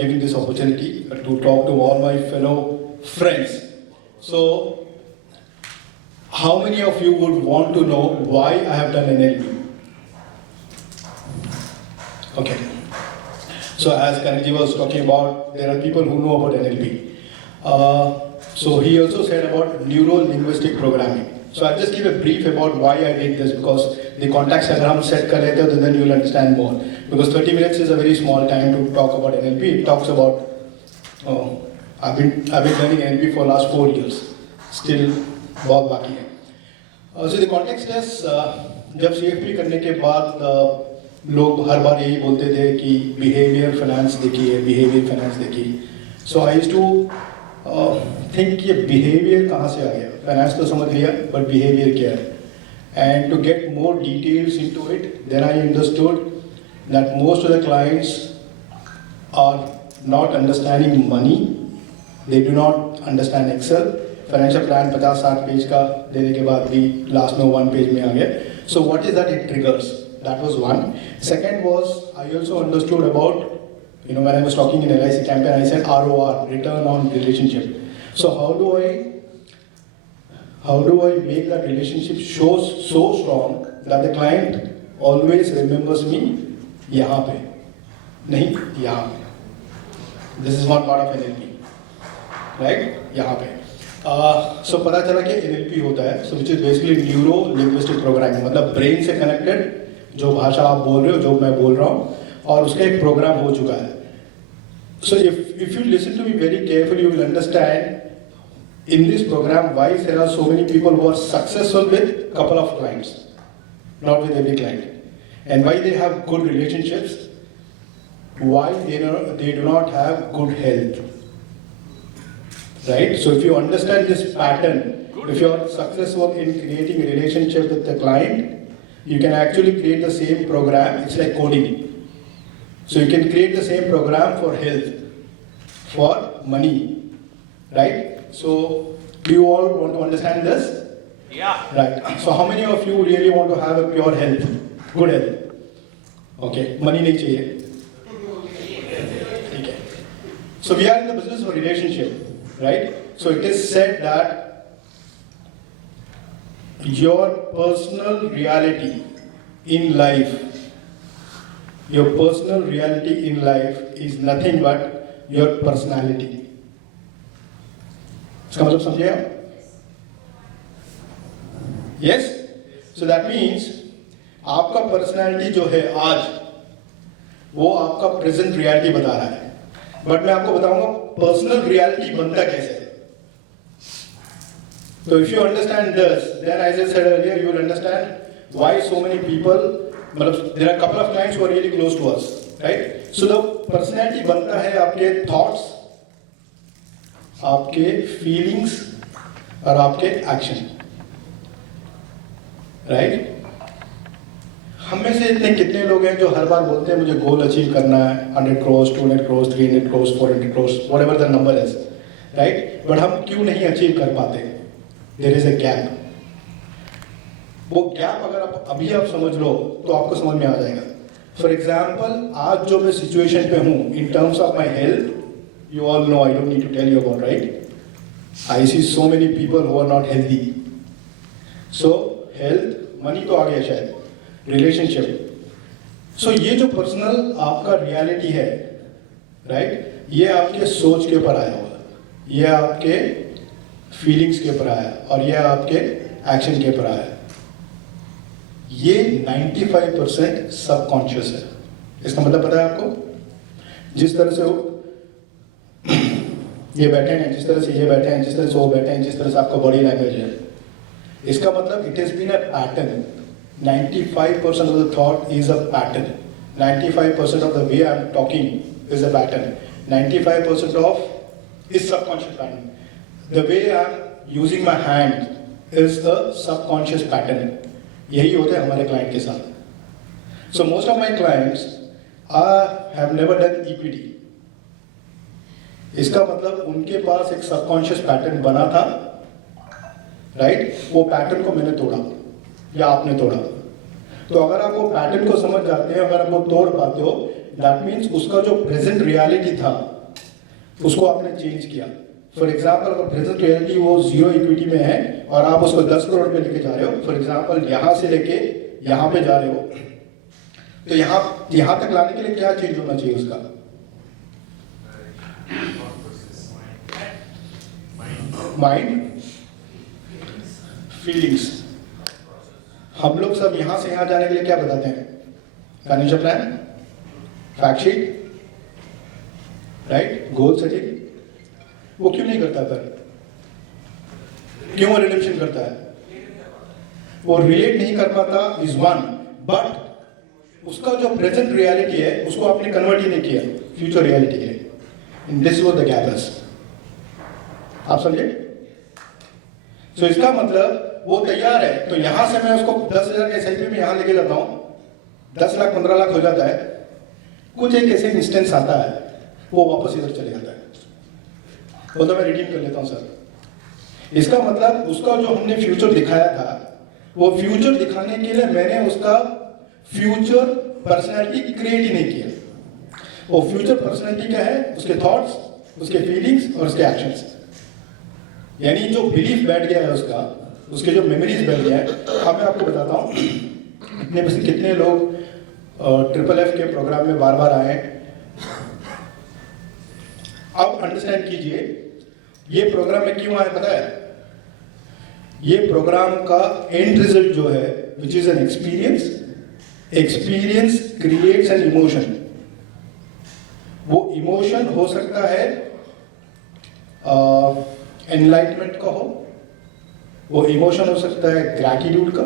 giving this opportunity to talk to all my fellow friends. So, how many of you would want to know why I have done NLP? Okay. So as Kanji was talking about, there are people who know about NLP. So he also said about neuro-linguistic programming. So I'll just give a brief about why I did this, because the context agar hum set kar lete hain, then you will understand more. Because 30 minutes is a very small time to talk about NLP. It talks about, I've been learning NLP for last 4 years. Still बहुत बाकी है. So the context is, जब CFP करने के बाद लोग हर बार यही बोलते थे कि बिहेवियर फाइनेंस देखिए. सो आई यूज्ड टू थिंक ये बिहेवियर कहाँ से आ गया. फाइनेंस तो समझ लिया, बट बिहेवियर क्या है. And to get more details into it, then I understood that most of the clients are not understanding money, they do not understand Excel. Financial plan 50-60 page का देने के बाद भी लास्ट में 1 पेज में आ गया. So what is that it triggers. That was one. Second was, I also understood about, when I was talking in LIC campaign, I said ROR, return on relationship. So how do I make that relationship so strong that the client always remembers me यहाँ पे, नहीं यहाँ पे. This is one part of NLP, right? यहाँ पे. So पता चला कि NLP होता है, so which is basically neuro linguistic programming, मतलब brain से connected जो भाषा आप बोल रहे हो, जो मैं बोल रहा हूँ, और उसका एक प्रोग्राम हो चुका है. So if you listen to me very carefully, you will understand in this program why there are so many people who are successful with couple of clients, not with every client, and why they have good relationships, why they do not have good health. Right? So if you understand this pattern, if you are successful in creating a relationship with the client, you can actually create the same program. It's like coding. So you can create the same program for health, for money, right? So do you all want to understand this? Yeah. Right. So how many of you really want to have a pure health, good health? Okay. Money नहीं चाहिए. Okay. So we are in the business of relationship, right? So it is said that your personal reality in life is nothing but your personality. इसका मतलब समझे आप? Yes? So that means आपका personality जो है आज, वो आपका present reality बता रहा है. But मैं आपको बताऊंगा personal reality बनता कैसे. So if you understand this, then as I said earlier, you will understand why so many people, there are a couple of clients who are really close to us, right? So the personality बनता है आपके thoughts, आपके feelings और आपके action, right? हम में से इतने कितने लोग हैं जो हर बार बोलते हैं मुझे गोल अचीव करना है, 100 crores, 200 crores, 300 crores, 400 crores, whatever the number is, right? But हम क्यों नहीं अचीव कर पाते? There is a gap. वो गैप अगर आप समझ लो तो आपको समझ में आ जाएगा. फॉर एग्जाम्पल, आज जो मैं सिचुएशन पे हूँ in terms of my health, you all know, I don't need to tell you about, right? I see so many people who are not healthy. So health, money तो आ गया शायद, relationship. सो ये जो पर्सनल आपका reality है, right, ये आपके सोच के ऊपर आया होगा, ये आपके फीलिंग्स के ऊपर आया, और ये आपके एक्शन के ऊपर आया. ये 95% सबकॉन्शियस है. इसका मतलब पता है आपको? जिस तरह से ये बैठे हैं, जिस तरह से ये बैठे हैं, जिस तरह से वो बैठे हैं, जिस तरह से आपका बॉडी लैंग्वेज है, इसका मतलब it has been a pattern. 95% of the thought is a pattern. 95% of the way I am talking is a pattern. 95% of is subconscious pattern. The way I am using my hand is a subconscious pattern. यही होता है हमारे client के साथ. So most of my clients have never done EPD. इसका मतलब उनके पास एक सबकॉन्शियस पैटर्न बना था, राइट? वो पैटर्न को मैंने तोड़ा या आपने तोड़ा. तो अगर आप वो पैटर्न को समझ जाते हैं, अगर आप वो तोड़ पाते हो, दैट मीन्स उसका जो प्रेजेंट रियलिटी था उसको आपने चेंज किया। फॉर एग्जाम्पल अगर प्रेजेंट रियलिटी वो 0 इक्विटी में है और आप उसको 10 करोड़ पे लेके जा रहे हो, फॉर एग्जाम्पल यहाँ से लेके यहाँ पे जा रहे हो, तो यहाँ तक लाने के लिए क्या चेंज होना चाहिए उसका? Mind, feelings. हम लोग सब यहाँ से यहाँ जाने के लिए क्या बताते हैं? Financial plan, fact sheet, right, goal setting. वो क्यों नहीं करता फिर? क्यों रिलेशन करता है? वो रिलेट नहीं कर पाता इज वन, बट उसका जो प्रेजेंट रियलिटी है उसको आपने कन्वर्ट ही नहीं किया फ्यूचर रियलिटी के लिए। In this was the gap. आप समझे? सो इसका मतलब वो तैयार है, तो यहां से मैं उसको 10,000 के एसआईपी में यहां लेके जाता हूं, 10 लाख 15 लाख हो जाता है, कुछ एक ऐसे इंस्टेंस आता है वो वापस इधर चले जाता है, वो तो मैं रिडीम कर लेता हूं सर। इसका मतलब उसका जो हमने फ्यूचर दिखाया था, वो फ्यूचर दिखाने के लिए मैंने उसका फ्यूचर पर्सनैलिटी क्रिएट ही नहीं किया। वो फ्यूचर पर्सनैलिटी क्या है? उसके थॉट्स, उसके फीलिंग्स और उसके एक्शंस। यानी जो बिलीफ बैठ गया है उसका, उसके जो मेमोरीज बैठ गया है। अब मैं आपको बताता हूँ इतने में से कितने लोग FFF के प्रोग्राम में बार बार आए। अब अंडरस्टैंड कीजिए ये प्रोग्राम में क्यों आए, पता है? ये प्रोग्राम का एंड रिजल्ट जो है, which is an experience creates an emotion. वो इमोशन हो सकता है एनलाइटमेंट का हो, वो इमोशन हो सकता है ग्रैटिट्यूड का,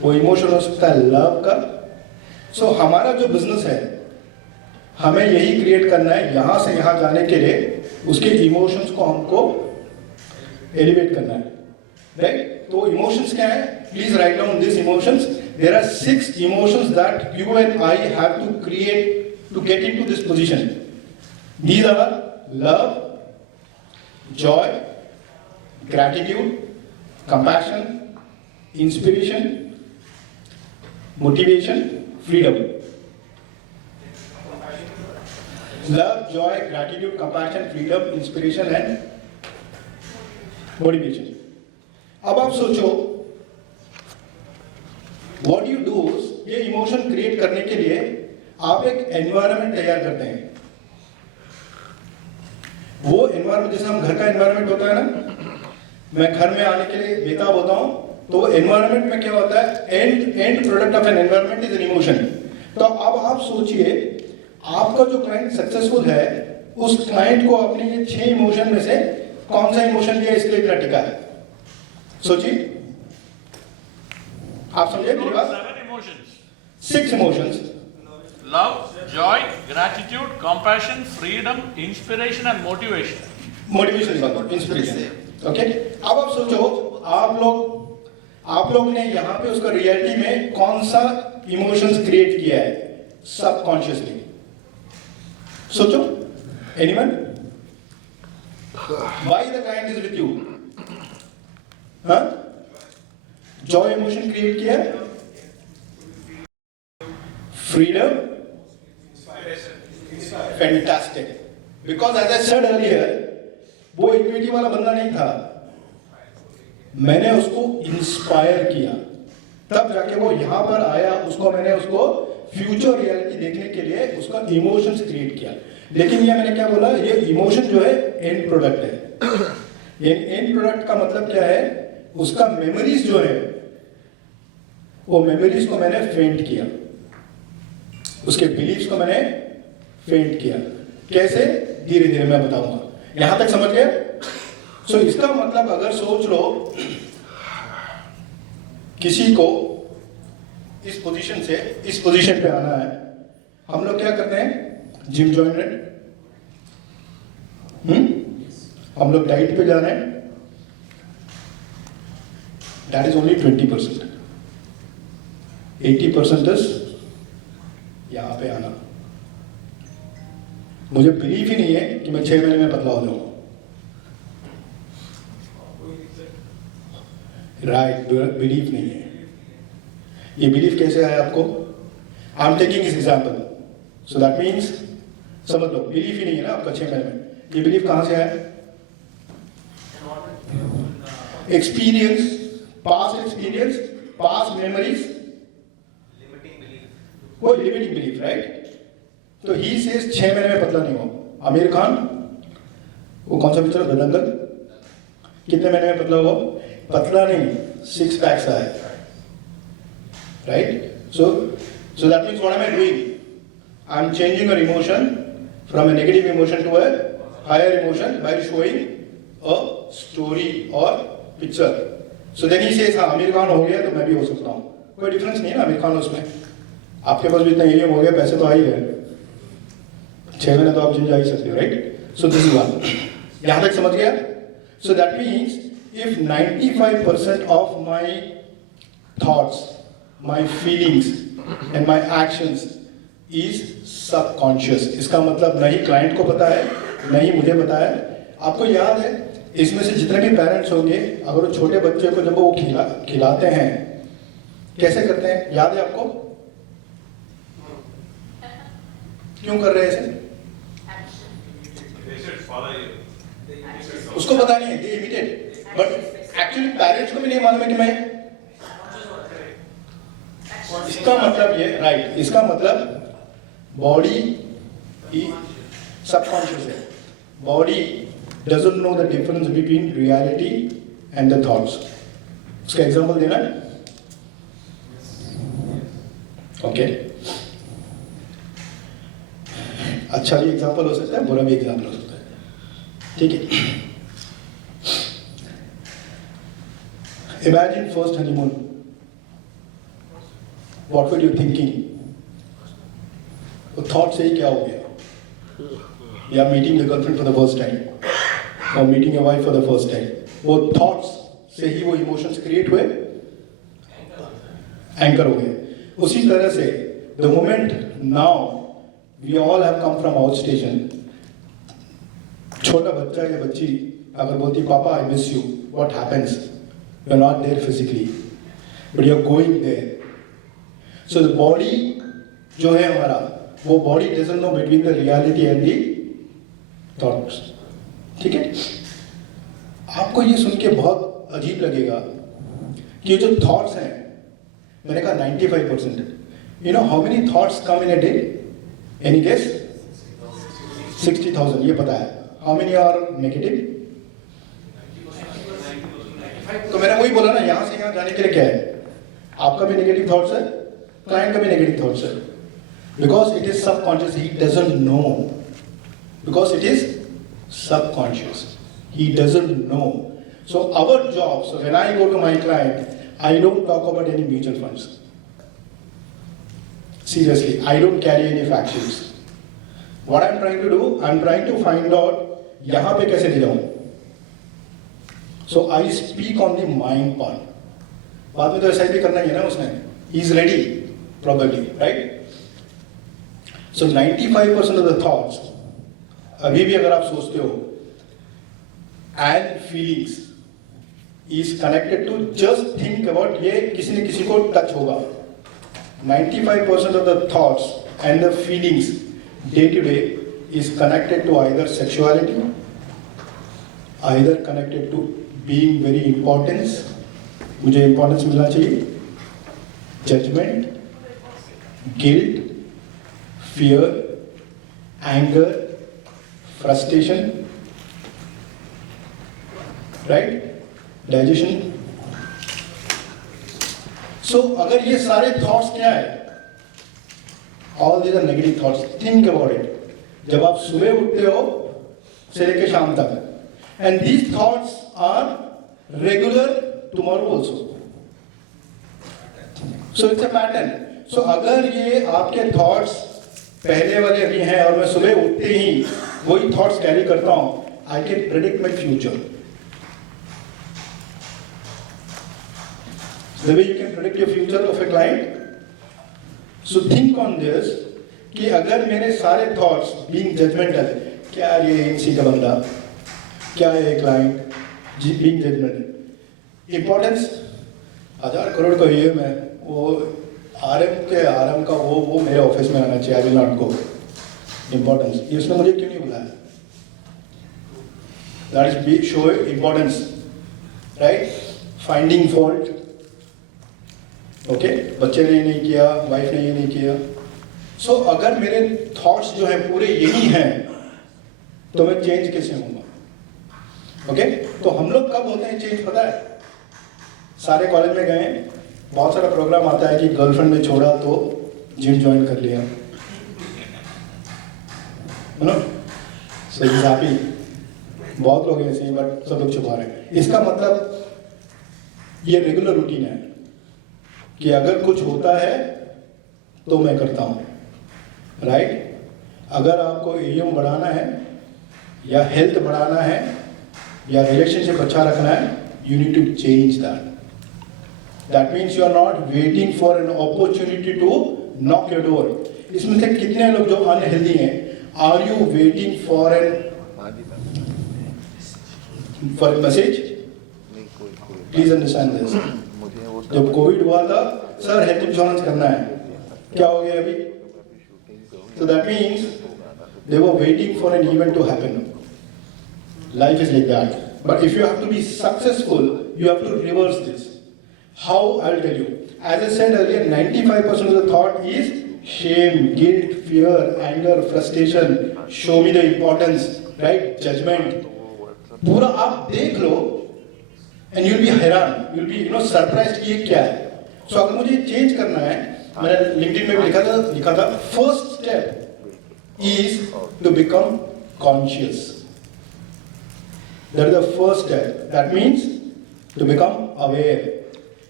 वो इमोशन हो सकता है लव का। सो हमारा जो बिजनेस है, हमें यही क्रिएट करना है, यहां से यहां जाने के लिए उसके इमोशंस को हमको एलिवेट करना है, राइट? तो इमोशंस क्या है? Please write down this emotions. There are 6 emotions that you and I have to create to get into this position. These are love, joy, gratitude, compassion, inspiration, motivation, freedom. Love, joy, gratitude, compassion, freedom, inspiration and motivation. अब आप सोचो, what you do is, ये emotion create करने के लिए आप एक environment तैयार करते हैं। वो एनवायरनमेंट, जैसे हम घर का एनवायरनमेंट होता है ना, मैं घर में आने के लिए बेताब होता हूं, तो वो एनवायरनमेंट में क्या होता है? End product of an environment is an emotion. तो अब आप सोचिए, आपका जो क्लाइंट सक्सेसफुल है, उस क्लाइंट को आपने ये 6 इमोशन में से कौन सा इमोशन दिया इसके लिए इतना टिका है? सोचिए, आप समझे मेरी बात? 6 emotions: love, joy, gratitude, compassion, freedom, inspiration and motivation. Motivation, inspiration, okay. अब आप सोचो, आप लोग ने यहाँ पे उसका रियलिटी में कौन सा इमोशंस क्रिएट किया है सबकॉन्शियसली? सोचो, anyone? Why the client is with you? हाँ, जॉय इमोशन क्रिएट किया, freedom, fantastic. Because as I said earlier, वो इक्विटी वाला बंदा नहीं था, मैंने उसको इंस्पायर किया, तब जाके वो यहां पर आया। उसको मैंने उसको फ्यूचर रियलिटी देखने के लिए उसका इमोशंस क्रिएट किया। लेकिन ये मैंने क्या बोला, ये इमोशन जो है एंड प्रोडक्ट है। ये एंड प्रोडक्ट का मतलब क्या है? उसका मेमोरीज जो है, वो मेमोरीज को मैंने फेंट किया, उसके बिलीव्स को मैंने फेंट किया। कैसे? धीरे धीरे मैं बताऊंगा। यहां तक समझ गए? सो इसका मतलब अगर सोच लो, किसी को इस पोजीशन से इस पोजीशन पे आना है, हम लोग क्या करते हैं? जिम ज्वाइन, हम लोग डाइट पे जा रहे हैं, दैट इज ओनली 20%। 80% इज यहां पे आना। मुझे बिलीव ही नहीं है कि मैं 6 महीने में पतला हो जाऊंगा, राइट? बिलीव नहीं है। ये बिलीव कैसे आया आपको? I am taking this example, so that means समझ लो, बिलीव ही नहीं है ना आपका 6 महीने में। ये बिलीफ कहाँ से आया? Experience, past experience, past memories, वो लिमिटिंग बिलीफ, राइट? तो ही सेज 6 महीने में पतला नहीं हो। आमिर खान, वो कौन सा पिक्चर है, दंगल, कितने महीने में पतला हुआ? पतला नहीं, 6 पैक्स आया, right? So that means what am I doing? I am changing your emotion from a negative emotion to a higher emotion by showing a story or picture. So then he says, हाँ आमिर खान हो गया तो मैं भी हो सकता हूँ। कोई डिफरेंस नहीं है ना आमिर खान उसमें। आपके पास भी इतना एरिया हो गया, पैसे तो आ ही गए, 6 महीने तो आप जिम जा ही सकते हो, right? So this is one. यहाँ तक समझ गया? सो that means if 95% of my thoughts, my feelings and my actions is subconscious, इसका मतलब नहीं क्लाइंट को पता है, नहीं मुझे पता है। आपको याद है, इसमें से जितने भी पेरेंट्स होंगे, अगर वो छोटे बच्चे को जब वो खिलाते हैं, कैसे करते हैं, याद है आपको? क्यों कर रहे हैं ऐसे? उसको पता नहीं है, they imitate. But actually parents को भी नहीं मालूम है कि मैं, इसका मतलब ये, राइट, इसका मतलब बॉडी सबकॉन्शियस है। Body doesn't know the difference between reality and the thoughts. उसका एग्जांपल देना है? ओके, अच्छा भी एग्जांपल हो सकता है, बुरा भी एग्जांपल हो सकता है, ठीक है? Imagine first honeymoon. What were you thinking? वो thought से ही क्या हो गया? या meeting the girlfriend for the first time, or meeting a wife for the first time. वो thoughts से ही वो emotions create हुए, anchor हो गए। उसी तरह से the moment now we all have come from outstation, छोटा बच्चा या बच्ची अगर बोलती पापा I miss you, what happens? You're not there physically, but you're going there. So the body जो है हमारा, वो body doesn't know between the reality and the thoughts, ठीक है? आपको ये सुन के बहुत अजीब लगेगा कि ये जो thoughts हैं, मैंने कहा 95%, you know how many thoughts come in a day? Any guess? 60,000, ये पता है। How many are negative? तो मैंने वही बोला ना, यहां से यहां जाने के लिए क्या है? आपका भी नेगेटिव थॉट्स है, क्लाइंट का भी नेगेटिव थॉट्स है, because it is subconscious, he doesn't know, because it is subconscious, he doesn't know. So our job, so when I go to my client, I don't talk about any mutual funds, seriously, I don't carry any factions. What I am trying to do, I am trying to find out यहां पे कैसे ले जाऊं। So I speak on the mind part. बाद में तो ऐसा भी करना ही है ना उसने। He is ready, probably, right? So 95% of the thoughts, अभी भी अगर आप सोचते हो, and feelings is connected to just think about ये किसी न किसी को टच होगा। 95% of the thoughts and the feelings day to day is connected to either sexuality, either connected to being very importance, मुझे इंपॉर्टेंस मिलना चाहिए, judgement, guilt, fear, anger, frustration, right, digestion. So अगर ये सारे थॉट्स क्या है, all these are negative thoughts, think about it. जब आप सुबह उठते हो से लेकर शाम तक, and these thoughts are regular tomorrow also, so it's a pattern. So अगर ये आपके thoughts पहले वाले अभी हैं और मैं सुबह उठते ही वही thoughts कैरी करता हूं, I can predict my future. The way you can predict your future of a client. So think on this कि अगर मेरे सारे thoughts being judgmental, क्या ये इसी का बंदा, क्या है client, being judgement, importance 1000 crore का ये मैं वो आरएम का वो मेरे ऑफिस में आना चाहिए, I will not go. Importance, ये उसने मुझे क्यों नहीं बुलाया? That is show importance, right? Finding fault, okay, बच्चे ने ये नहीं किया, वाइफ ने ये नहीं किया। सो अगर मेरे थॉट्स जो हैं पूरे यही हैं, तो मैं चेंज कैसे होऊंगा? ओके, तो हम लोग कब होते हैं चेंज पता है? सारे कॉलेज में गए, बहुत सारा प्रोग्राम आता है कि गर्लफ्रेंड ने छोड़ा तो जिम ज्वाइन कर लिया, है ना? सो इज हैप्पी, बहुत लोग ऐसे हैं, बट सब लोग छुपा रहे हैं। इसका मतलब ये रेगुलर रूटीन है कि अगर कुछ होता है तो मैं करता हूं, राइट? अगर आपको एम बढ़ाना है या हेल्थ बढ़ाना है या रिलेशनशिप अच्छा रखना है, you need to change that. That means you are not waiting for an opportunity to knock your door. इसमें से कितने लोग जो अनहेल्दी हैं, are you waiting for an message? Please understand this. जब कोविड हुआ था, सर हेल्थ इंश्योरेंस करना है, क्या हो गया अभी? So that means they were waiting for an event to happen. Life is like that. But if you have to be successful, you have to reverse this. How? I'll tell you. As I said earlier, 95% of the thought is shame, guilt, fear, anger, frustration, show me the importance, right? Judgment. पूरा आप देख लो and you'll be हैरान, you'll be surprised कि ये क्या है. So अगर मुझे चेंज करना है, मैंने लिंक्डइन में भी लिखा था first step is to become conscious. That is the first step. That means to become aware,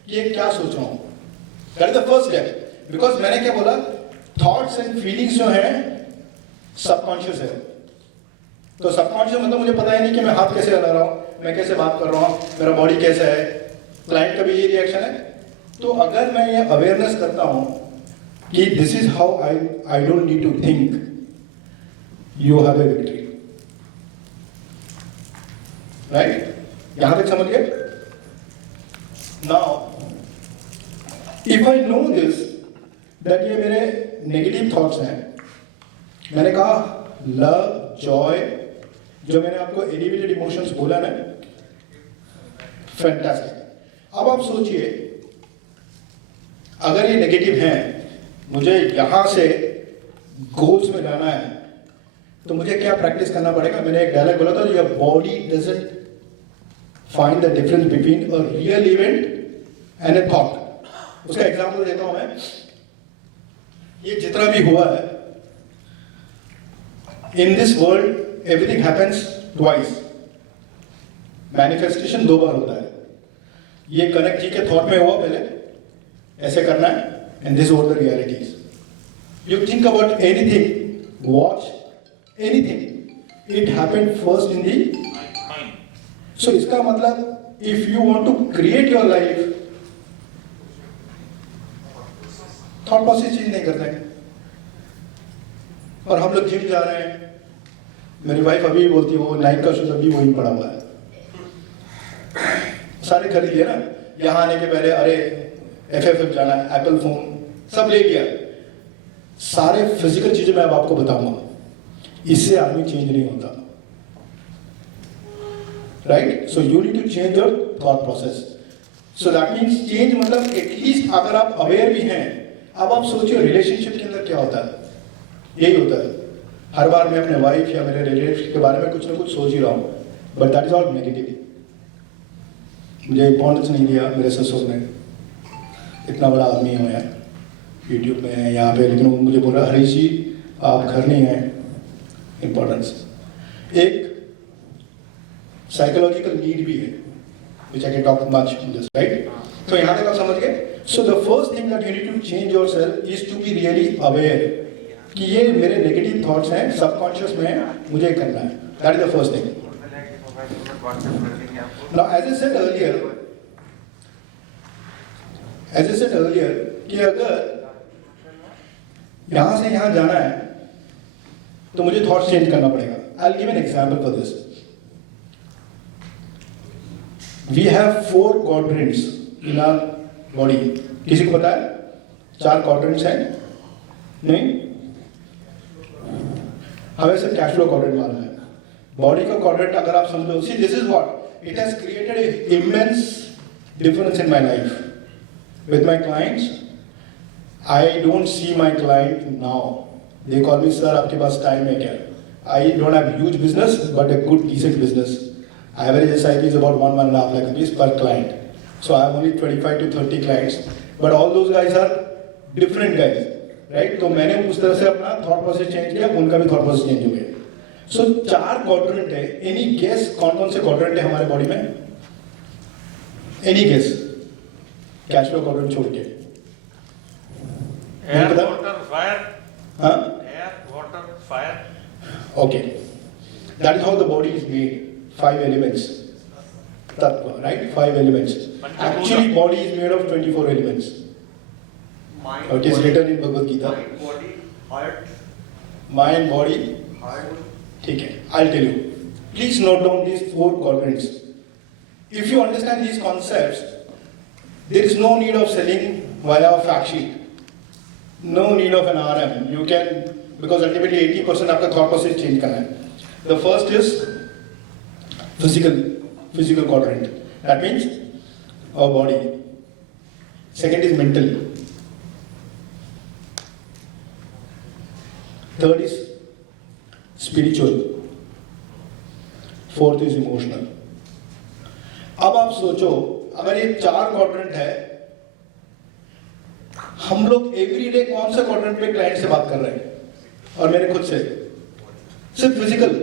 ये क्या सोच रहा हूं, that is the first step. Because मैंने क्या बोला, थॉट्स एंड फीलिंग्स जो हैं सबकॉन्शियस है। तो सबकॉन्शियस मतलब मुझे पता ही नहीं कि मैं हाथ कैसे हिला रहा हूं, मैं कैसे बात कर रहा हूं, मेरा बॉडी कैसा है, क्लाइंट का भी ये रिएक्शन है। तो अगर मैं ये अवेयरनेस करता हूं कि this is how I don't need to think, you have a victory, right? यहां तक समझ गए? Now if I know this that ये मेरे नेगेटिव थॉट्स हैं, मैंने कहा लव, जॉय, जो मैंने आपको एलिवेटेड इमोशंस बोला ना, फैंटास्टिक। अब आप सोचिए, अगर ये नेगेटिव हैं, मुझे यहां से गोल्स में जाना है, तो मुझे क्या प्रैक्टिस करना पड़ेगा? मैंने एक डायलॉग बोला था, your body doesn't find the difference between a real event and A thought. उसका एग्जांपल देता हूं मैं। ये जितना भी हुआ है in this world, everything happens twice. Manifestation 2 बार होता है। ये कनक जी के थॉट में हुआ, पहले ऐसे करना है, and this is what the reality is. You think about anything, watch anything, it happened first in the mind. So इसका मतलब, if you want to create your life, thought process change नहीं करते हैं। और हम लोग जिम जा रहे हैं, मेरी वाइफ अभी बोलती है वो नाइक का शूज अभी वहीं पड़ा हुआ है, सारे खरीद लिया ना, यहाँ आने के पहले अरे FFF जाना है, एप्पल फोन सब ले लिया। सारे फिजिकल चीजें मैं अब आपको बताऊंगा, इससे आदमी चेंज नहीं होता, right? So you need to change your thought process. So that means change मतलब एटलीस्ट अगर आप अवेयर भी हैं। अब आप सोचिए रिलेशनशिप के अंदर क्या होता है, यही होता है। हर बार मैं अपने वाइफ या मेरे रिलेटिव के बारे में कुछ ना कुछ सोच ही रहा हूँ, but that is all negative. मुझे इंपॉर्टेंस नहीं दिया मेरे ससुर ने, इतना बड़ा आदमी है यार, यूट्यूब में है यहाँ पे, लेकिन वो मुझे बोल रहा हरीश जी आप घर नहीं हैं, इंपॉर्टेंस। एक साइकोलॉजिकल नीड भी है, which I can talk much on this, right? तो यहाँ तक आप समझ गए। So the first thing that you need to change yourself is to be really aware कि ये मेरे नेगेटिव थॉट्स हैं, सबकॉन्शियस में है, मुझे करना है। That is the first thing. Now as I said earlier कि अगर यहां से यहां जाना है तो मुझे थॉट्स चेंज करना पड़ेगा। I will give an example for this. We have 4 quadrants in our body. किसी को पता है 4 क्वाड्रेंट्स हैं? नहीं, हमें सिर्फ कैश फ्लो क्वाड्रेंट मालूम है। बॉडी का क्वाड्रेंट अगर आप समझो, see this is what it has created a immense difference in my life with my clients. I don't see my client now, they call me sir आपके पास time है क्या? I don't have huge business but a good decent business. Average SIP is about 1.5 lakh rupees per client. So I have only 25 to 30 clients. But all those guys are different guys, right? तो मैंने उस तरह से अपना thought process change किया, उनका भी thought process change हो गया. So 4 quadrant है. Any guess कौन कौन से quadrant है हमारे body में? Any guess? Cash flow quadrant छोड़ के. Air, water, fire. हाँ? Air, water, fire. Okay. That is how the body is made. 5 elements. Tattva, right? 5 elements. Actually, body is made of 24 elements. Mind, It is body, written in Bhagavad Gita. mind, body, heart, Mind, body. heart. ठीक है. I'll tell you. Please note down these 4 quadrants. If you understand these concepts, there is no need of selling via a fact sheet. No need of an RM. You can, because ultimately 80% आपका thought process change करना है. The first is physical quadrant. That means our body. Second is mental. Third is spiritual. Fourth is emotional. अब आप सोचो, अगर ये 4 quadrant है, हम लोग एवरीडे कौन से क्वाड्रेंट पे क्लाइंट से बात कर रहे हैं? और मेरे खुद से सिर्फ physical.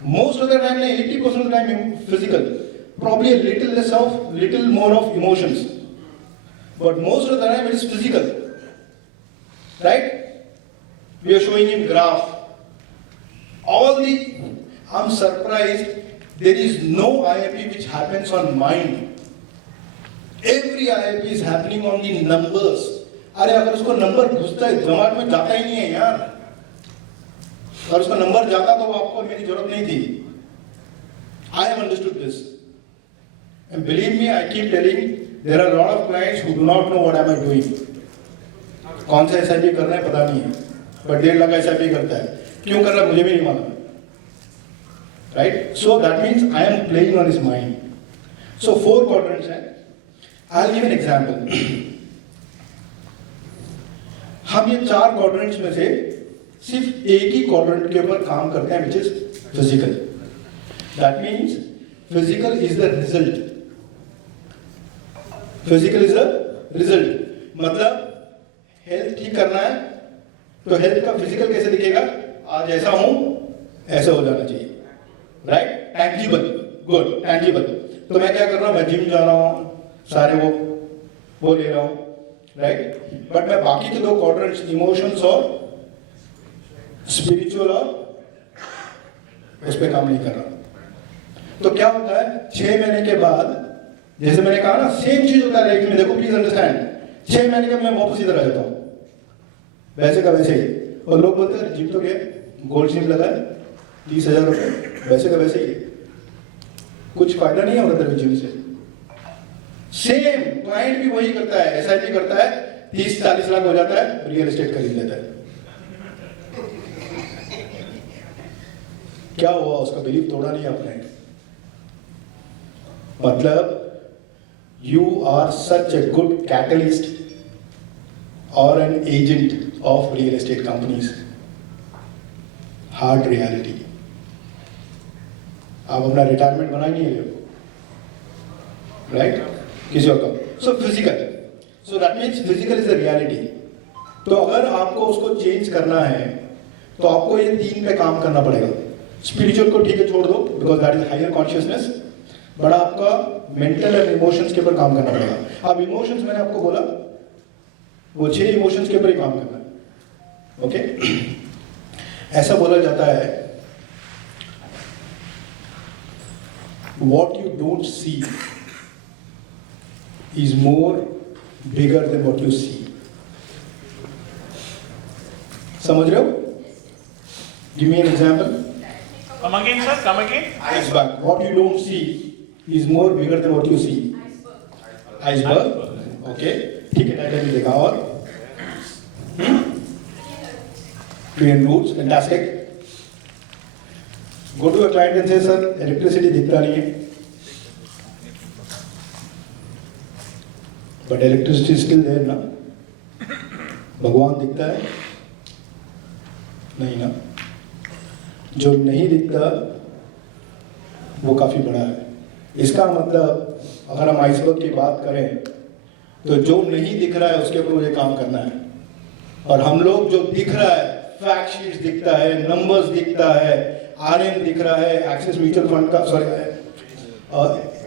Most of the time, 80% of the time physical. Probably a little more of emotions. But most of the time it is physical. Right? We are showing him graph. I'm surprised, there is no IIP which happens on mind. Every IIP is happening on the numbers. अरे अगर उसको number घुसता है दिमाग में जाता ही नहीं है यार. अगर उसका नंबर जाता तो आपको मेरी जरूरत नहीं थी. I have understood this. And believe me, I keep telling, there are a lot of clients who do not know what am I doing. कौन सा SIP कर रहे हैं पता नहीं है, but 1.5 लाख SIP करता है. क्यों कर रहा है मुझे भी नहीं मालूम. Right? So that means I am playing on his mind. So 4 quadrants हैं. I'll give an example. हम ये 4 quadrants में से सिर्फ एक ही क्वाड्रेंट के ऊपर काम करते हैं, which is physical. That means physical is the result. Physical is the result. मतलब हेल्थ ठीक करना है तो हेल्थ का फिजिकल कैसे दिखेगा? आज ऐसा हूं, ऐसा हो जाना चाहिए. राइट? टैंजिबल. गुड. टैंजिबल. तो मैं क्या कर रहा हूं? मैं जिम जा रहा हूं, सारे वो ले रहा हूं. राइट? बट मैं बाकी के 2 क्वाड्रेंट्स, इमोशंस और स्पिरिचुअल, और उस पर काम नहीं कर रहा. तो क्या होता है 6 महीने के बाद, जैसे मैंने कहा ना, सेम चीज होता है लाइफ में. देखो प्लीज अंडरस्टैंड, 6 महीने के मैं वापस इधर आ जाता हूं, वैसे का वैसे ही. और लोग बोलते हैं जिम तो गए, गोल्ड जिम लगा है 30,000 रुपये, वैसे का वैसे ही. कुछ फायदा नहीं होगा तेरे जिम से. सेम क्लाइंट भी वही करता है, SIP करता है, 30-40 लाख हो जाता है, रियल एस्टेट खरीद लेता है. क्या हुआ? उसका बिलीफ तोड़ा नहीं आपने. मतलब you are such a good catalyst or an agent of real estate companies. Hard reality. आप अपना रिटायरमेंट बना नहीं रहे हो, राइट? किसी और का. So physical. So that means physical is the reality. तो अगर आपको उसको चेंज करना है तो आपको ये 3 पे काम करना पड़ेगा. स्पिरिचुअल को ठीक है छोड़ दो, because that is higher consciousness. बड़ा आपका मेंटल एंड इमोशंस के ऊपर काम करना पड़ेगा. अब इमोशंस मैंने आपको बोला, वो 6 इमोशंस के ऊपर ही काम करना है. ओके? ऐसा बोला जाता है, what you don't see is more bigger than what you see. समझ रहे हो? Give me an example. Come again, sir. Come again. Iceberg. What you don't see is more bigger than what you see. Iceberg. Okay. ठीक है, title भी देखा. और Twin roots, fantastic. Go to a client and say, sir, electricity दिखता नहीं है. But electricity is still there ना. भगवान दिखता है? नहीं ना. जो नहीं दिखता वो काफी बड़ा है. इसका मतलब अगर हम आइसबर्ग की बात करें तो जो नहीं दिख रहा है उसके ऊपर मुझे काम करना है. और हम लोग जो दिख रहा है, फैक्ट शीट्स दिखता है, नंबर्स दिखता है, आरएम दिख रहा है, एक्सिस म्यूचुअल फंड का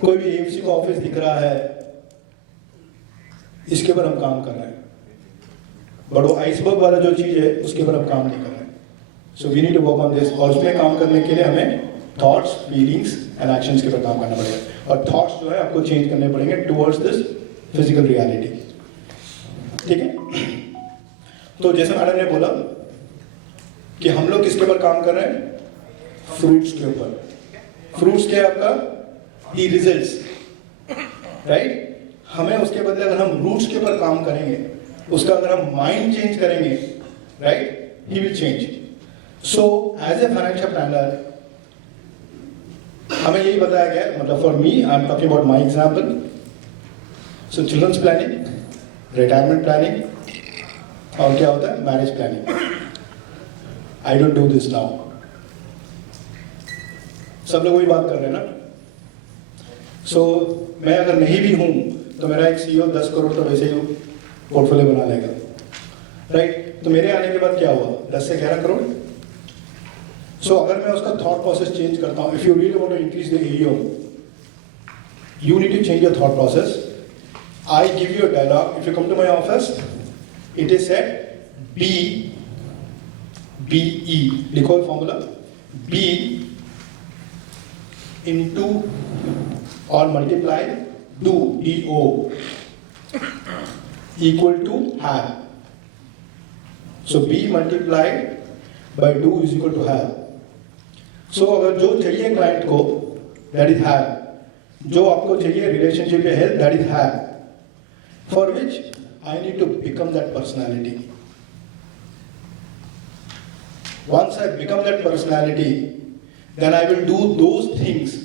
कोई भी एमसी का ऑफिस दिख रहा है, इसके ऊपर हम काम कर रहे हैं. बट वो आइसबर्ग वाला जो चीज है उसके ऊपर हम काम नहीं कर रहे हैं. So we need to work on this. और उसमें काम करने के लिए हमें थॉट्स, फीलिंग्स एंड एक्शंस के ऊपर काम करना पड़ेगा. और थॉट्स जो है आपको चेंज करने पड़ेंगे टुवर्ड्स दिस फिजिकल रियलिटी. ठीक है. तो जैसे मैडम ने बोला कि हम लोग किसके ऊपर काम कर रहे हैं? फ्रूट्स के ऊपर. फ्रूट्स क्या है आपका? ही रिजल्ट्स, राइट. हमें उसके बदले अगर हम रूट्स के ऊपर काम करेंगे, उसका अगर हम माइंड चेंज करेंगे, right, he will change. So as a financial planner हमें यही बताया गया, मतलब for me I am talking about my example. So childrens planning, retirement planning, और क्या होता है? Marriage planning. I don't do this now. सब लोग वही बात कर रहे हैं ना. सो मैं अगर नहीं भी हूं तो मेरा एक सीईओ 10 करोड़ तो वैसे ही पोर्टफोलियो बना लेगा, राइट. तो मेरे आने के बाद क्या हुआ? 10 से 11 करोड़. सो अगर मैं उसका थॉट प्रोसेस चेंज करता हूं, if you really want to increase the AUM, you need to change your thought process. I give you a dialogue. If you come to my office, it is said BE. लिखो formula. B into or multiply do DO equal to have. So B multiplied by do is equal to have. So अगर जो चाहिए client को, that is have. जो आपको चाहिए relationship में health, that is have. For which I need to become that personality. Once I become that personality, then I will do those things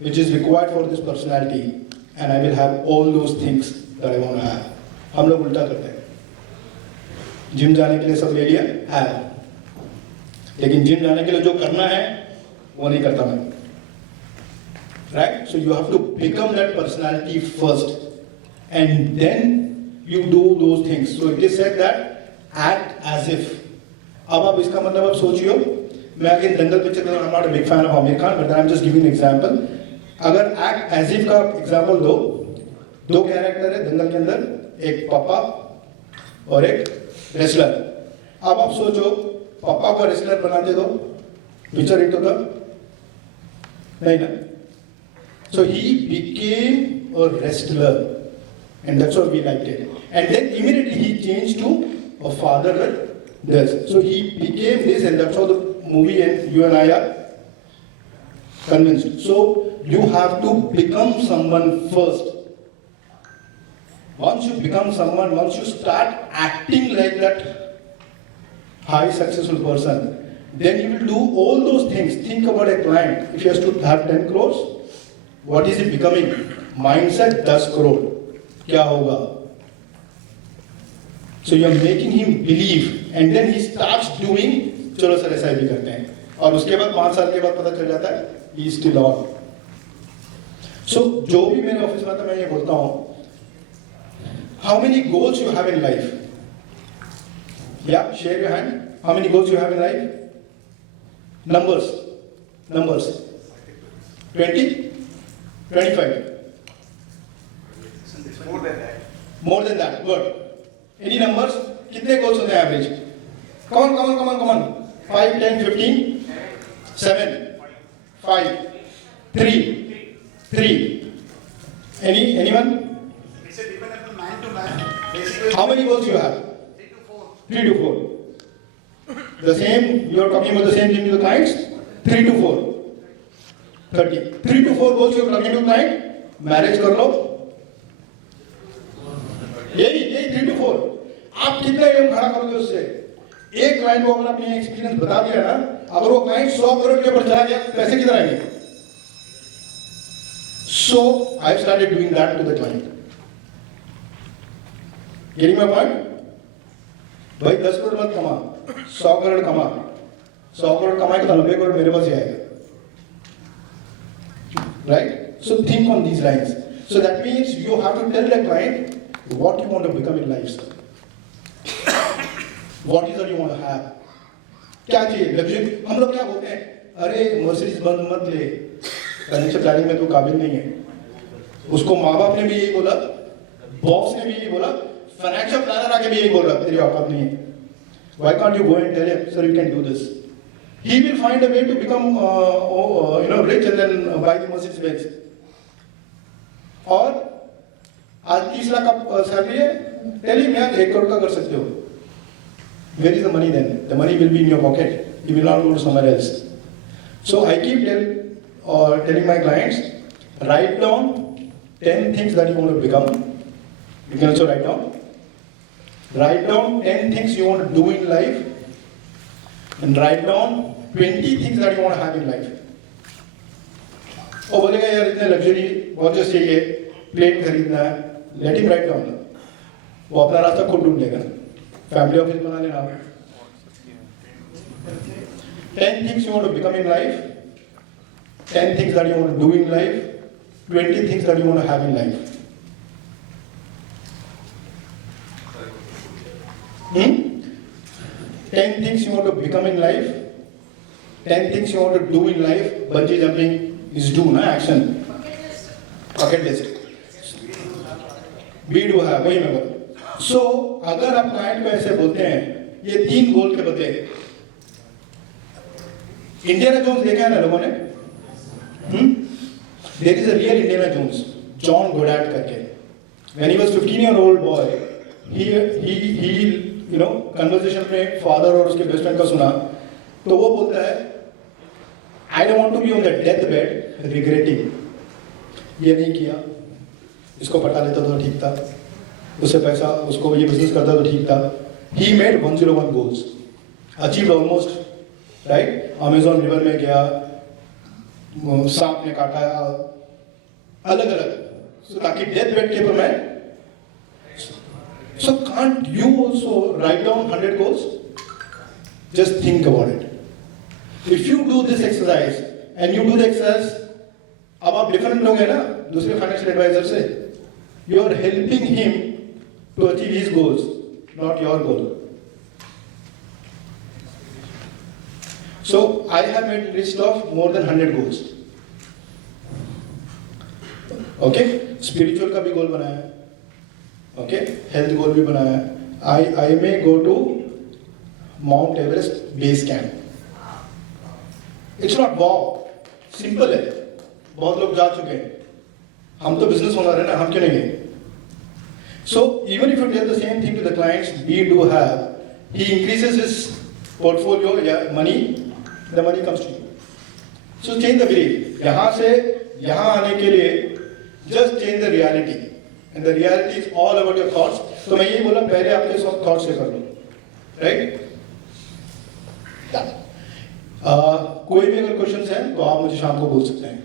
which is required for this personality, and I will have all those things that I want to have. हम लोग उल्टा करते हैं. Gym जाने के लिए सब ले लिया है, लेकिन जिम जाने के लिए जो करना है वो नहीं करता मैं. Right? So you have to become that personality first, and then you do those things. So it is said that act as if. अब आप इसका मतलब आप सोचियो, मैं अगेन दंगल पिक्चर का, I am not a big fan of Aamir Khan, but I am just giving example. अगर act as if का एग्जांपल दो कैरेक्टर है दंगल के अंदर, एक पापा और एक रेसलर. अब आप सोचो, पापा को रेसलर बनाते दो, पिक्चर हिट होता नहीं ना. So he became a wrestler, and that's what we liked it. And then immediately he changed to a father with this. So he became this, and that's how the movie and you and I are convinced. So you have to become someone first. Once you become someone, once you start acting like that high successful person, then you will do all those things. Think about a client. If he has to have 10 crores, what is he becoming? Mindset 10 crore. क्या होगा? So you are making him believe, and then he starts doing. चलो sir ऐसा भी करते हैं, और उसके बाद 5 साल के बाद पता चल जाता है he is still on. So जो भी मेरे ऑफिस में आता मैं ये बोलता हूँ, how many goals you have in life? Yeah, share your hand. How many goals you have in life? Numbers. 20, 25. More than that. Good. Any numbers? कितने goals होते हैं average? Come on. 5, 10, 15, 7, 5, 3. Anyone? It's a depend on man to man. Basically, How many goals you have? 3 to 4. 3 to 4. The same, you are talking about the same thing to the clients? 3 to 4. 30. 3 to 4 goals you are talking to client? Marriage कर लो. यही 3 to 4. आप कितना M खड़ा करोगे उससे? एक client को अगर आपने एक्सपीरियंस बता दिया ना, अगर वो क्लाइंट 100 करोड़ के ऊपर चला गया, पैसे किधर आएंगे? So I started doing that to the client. Getting my point? भाई 10 करोड़ मत कमा, 100 करोड़ कमा, 100 करोड़ कमाएगा तो 90 करोड़ मेरे पास ही आएगा. Right? So think on these lines. So that means you have to tell the client what you want to become in life. Sir. What is that you want to have? क्या चाहिए? लग्जरी. हम लोग क्या बोलते हैं? अरे Mercedes बंद मत ले, फाइनेंशियल प्लानिंग में तू काबिल नहीं है. उसको माँ बाप ने भी यही बोला, बॉस ने भी यही बोला, फाइनेंशियल प्लानर आके भी यही बोल रहा तेरी औकात नहीं है. Why can't you go and tell him, sir, you can do this? He will find a way to become, rich and then buy the Mercedes Benz. और आज 30 लाख का सैलरी है, tell him यार 1 करोड़ का कर सकते हो. Where is the money then? The money will be in your pocket. You will not go to somewhere else. So I keep telling my clients, write down 10 things that you want to become. You can also write down. Write down 10 things you want to do in life. And write down 20 things that you want to have in life. और बोलेगा यार इतने luxury watches चाहिए, plane खरीदना है, let him write down. वो अपना रास्ता खुद ढूंढ लेगा. फैमिली ऑफिस बना लेना. 10 things you want to become in life, 10 things that you want to do in life, 20 things that you want to have in life. 10 things you want to become in life, 10 things you want to do in life. Bungee jumping is do, na action. Bucket list. We do have, वही मैं बोल. So अगर आप client को ऐसे बोलते हैं, ये 3 गोल के बदले, इंडियाना जोन्स देखा है ना लोगों ने? There is a real Indiana Jones, John Goddard करके. When he was 15-year-old boy, he conversation में father और उसके best friend का सुना, तो वो बोलता है, I don't want to be on the deathbed regretting. ये नहीं किया, इसको पटा लेता तो ठीक था, उससे पैसा, उसको ये बिजनेस करता तो ठीक था. He made 101 goals, achieved almost, right? Amazon river में गया, सांप ने काटा, अलग अलग. So ताकि डेथ बेड के ऊपर मैं. So can't you also write down 100 goals? Just think about it. If you do this exercise and you do the exercise, अब आप डिफरेंट लोग हैं ना दूसरे फाइनेंशियल एडवाइजर से, you are helping him to achieve his goals, not your goal. So I have made a list of more than 100 goals. Okay, spiritual का भी गोल बनाया है. Okay, health गोल भी बनाया है. I may go to Mount Everest base camp. It's not wow, simple है. बहुत लोग जा चुके हैं. हम तो बिजनेस ओनर है ना, हम क्यों नहीं गए? So even if you tell the same thing to the clients, we do have, he increases his portfolio, money, the money comes to you. So change the belief. यहाँ से यहाँ आने के लिए just change the reality, and the reality is all about your thoughts. तो मैं यही बोला पहले आपके सब thoughts से कर लो, right? कोई भी अगर क्वेश्चंस हैं तो आप मुझे शाम को बोल सकते हैं.